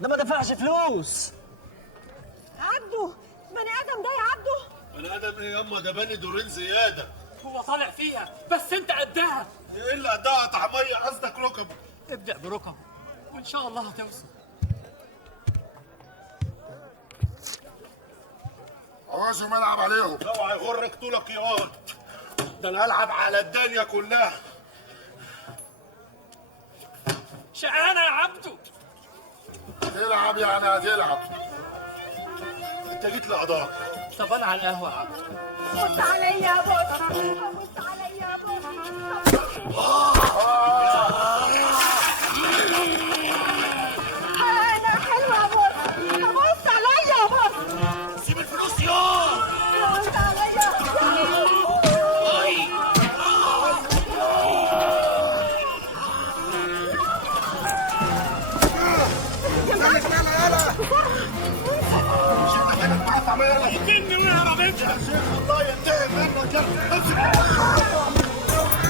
ده ما دفعش فلوس. عبده بني ادم ده يا عبده. بني ادم ايه ياما؟ ده بني دورين زياده. هو طالع فيها بس انت قدها. ايه اللي قدها؟ طعميه قصدك ركب؟ ابدأ بركب وان شاء الله هتوصل. عاوزهم العب عليهم. اوعى يغرك طولك يا واد، ده انا هلعب على الدنيا كلها. شقانة يا عبده. تلعب يعني هتلعب. انت جيت لقضاك. طب انا على القهوة يا عبده. بص عليا يا بص، بص عليا يا بص. انا حلوه يا بص، بص عليا يا بص. سيب الفلوس يا بص عليا. يلا يلا. الله ينتهي منك.